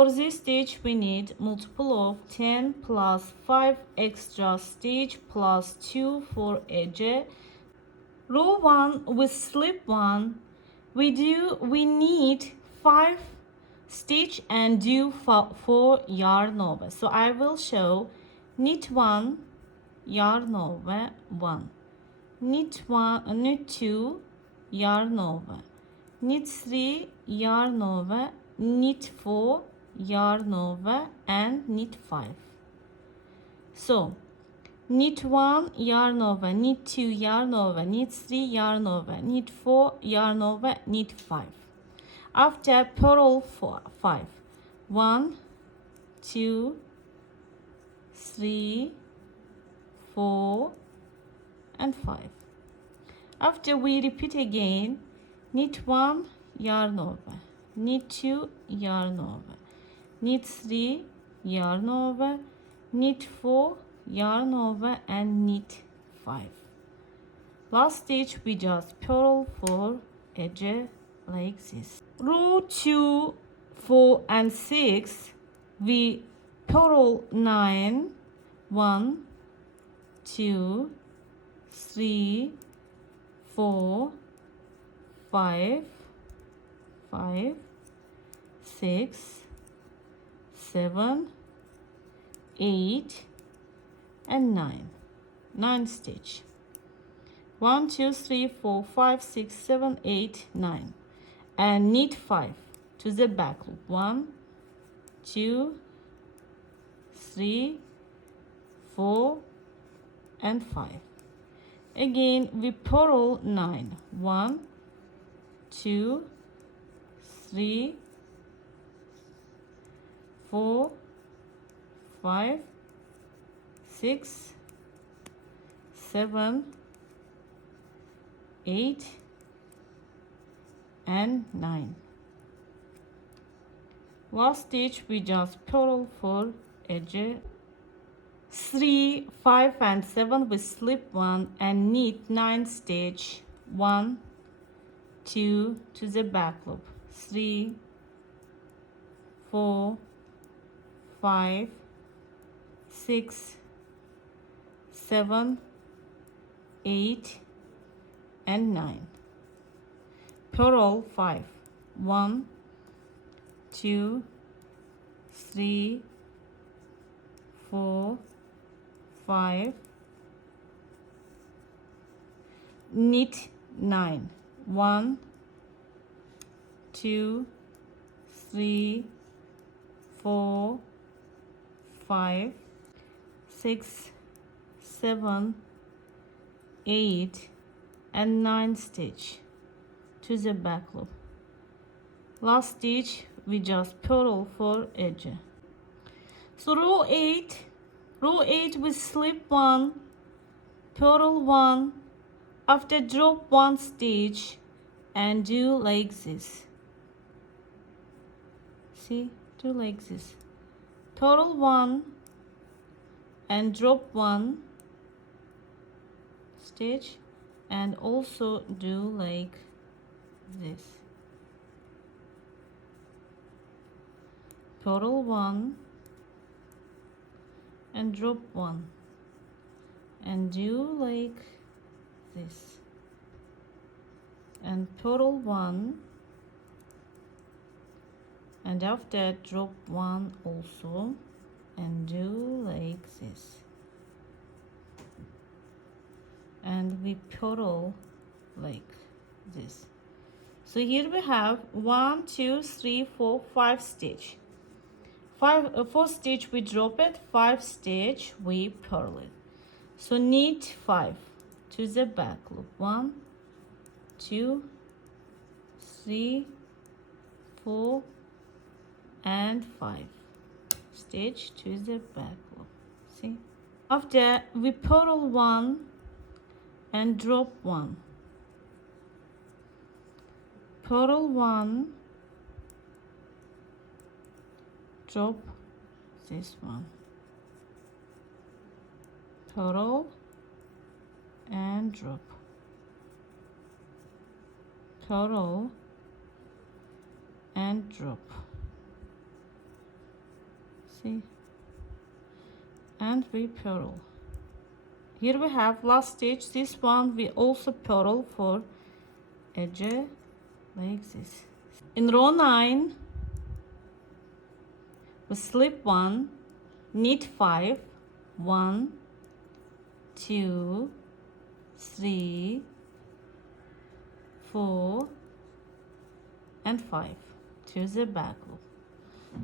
For this stitch we need multiple of 10 plus 5 extra stitch plus 2 for edge. Row 1 with slip 1 we need 5 stitch and do 4 yarn over. So I will show knit 1 yarn over 1, knit 2 yarn over, knit 3 yarn over, knit 4 yarn over and knit 5. So knit 1 yarn over, knit 2 yarn over, knit 3 yarn over, knit 4 yarn over, knit 5. After purl 5, 1 2 3 4 and 5. After we repeat again, knit 1 yarn over, knit 2 yarn over, knit 3 yarn over, knit 4 yarn over and knit 5. Last stitch we just purl for edge like this. Row 2, 4 and 6 we purl 9, 1 2 3 4 5 5 6 7 8 and 9 stitch. 1 2 3 4 5 6 7 8 9 and knit 5 to the back loop. 1 2 3 4 and 5. Again we purl 9, 1 2 3 4 5 6 7 8 and 9. Last stitch we just purl for edge. 3 5 and 7 we slip 1 and knit 9 stitch. 1 2 to the back loop. 3 4 5 6 7 8 and 9. Purl 5, 1 2 3 4 5 knit 9, 1 2 3 4 5 6 7 8 and 9 stitch to the back loop. Last stitch we just purl for edge. So row 8 we slip 1, purl 1, after drop 1 stitch and do like this. See, do like this. Purl 1 and drop 1 stitch and also do like this. Purl 1 and drop 1 and do like this, and purl 1 and after drop 1 also and do like this, and we purl like this. So here we have 1 2 3 4 5 stitch. 4 stitch we drop it, 5 stitch we purl it. So knit 5 to the back loop. 1 2 3 4 and 5 stitch to the back loop. See, after we purl 1 and drop 1, purl 1, drop this one, purl and drop, purl and drop, See, and we purl. Here we have last stitch. This one we also purl for edge like this. In row 9 we slip 1, knit 5, 1, 2, 3, 4 and 5 to the back loop.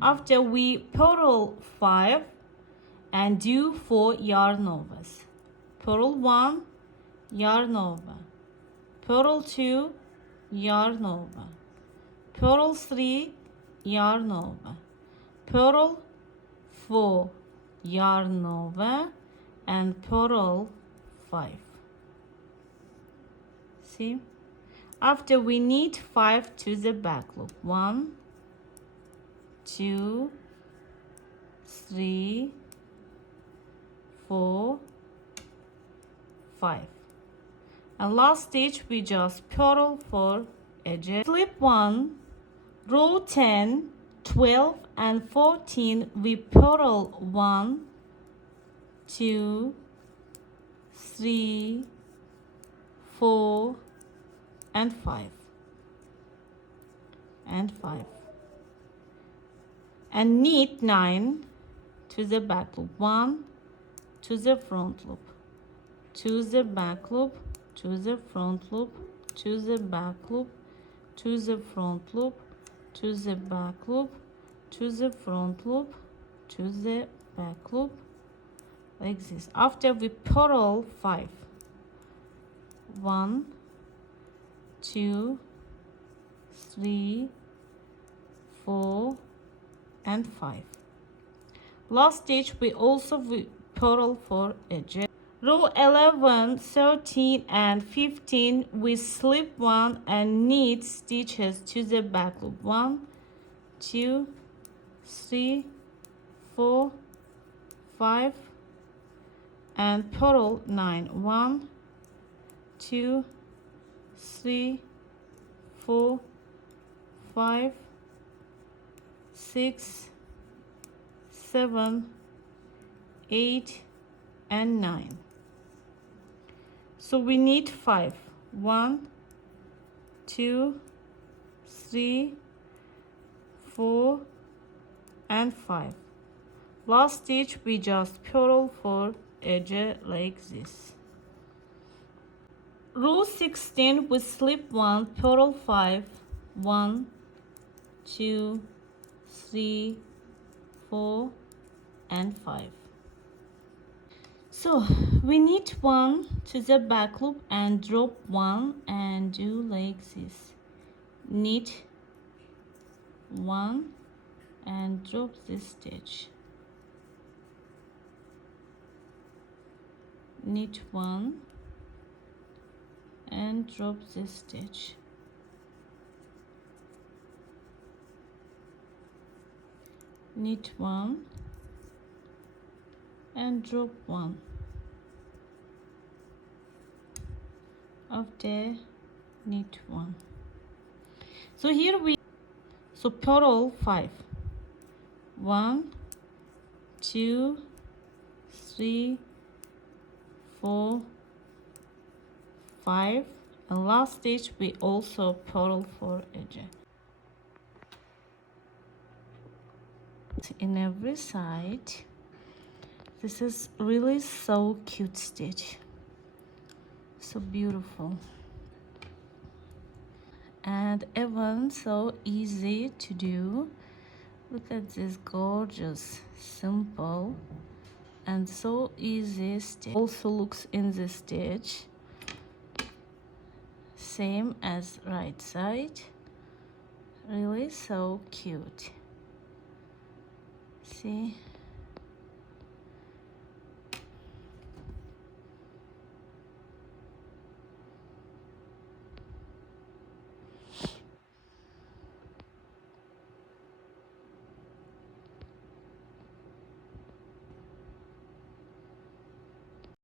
After we purl 5 and do 4 yarn overs. Purl 1, yarn over. Purl 2, yarn over. Purl 3, yarn over. Purl 4, yarn over, and purl 5. See? After we knit 5 to the back loop. 1, 2, 3, 4, 5. And last stitch we just purl for edges. Slip 1, row 10, 12 and 14 we purl 1, 2, 3, 4 and 5 and 5 and knit 9 to the back loop. 1 to the front loop, to the back loop, to the front loop, to the back loop, to the front loop, to the back loop, to the front loop, to the back loop, like this. After we purl 5, 1, 2, 3, 4 and 5. Last stitch we also purl for edges. Row 11, 13 and 15 we slip 1 and knit stitches to the back loop. 1, 2, 3, 4, 5 and purl 9. 1, 2, 3, 4, 5, 6, 7, 8 and 9. So we need 5. 1, 2, 3, 4 and 5. Last stitch we just purl for edge like this. Row 16 we slip 1, purl 5, 1, 2, 3, 4 and 5. So we knit 1 to the back loop and drop 1 and do like this. Knit 1 and drop this stitch. Knit 1 and drop this stitch. Knit 1 and drop 1. After knit 1. So here we purl 5. 1, 2, 3, 4, 5 and last stitch we also purl for edge. In every side. This is really so cute stitch, so beautiful and even so easy to do. Look at this gorgeous, simple and so easy stitch. Also looks in the stitch same as right side. Really so cute. See?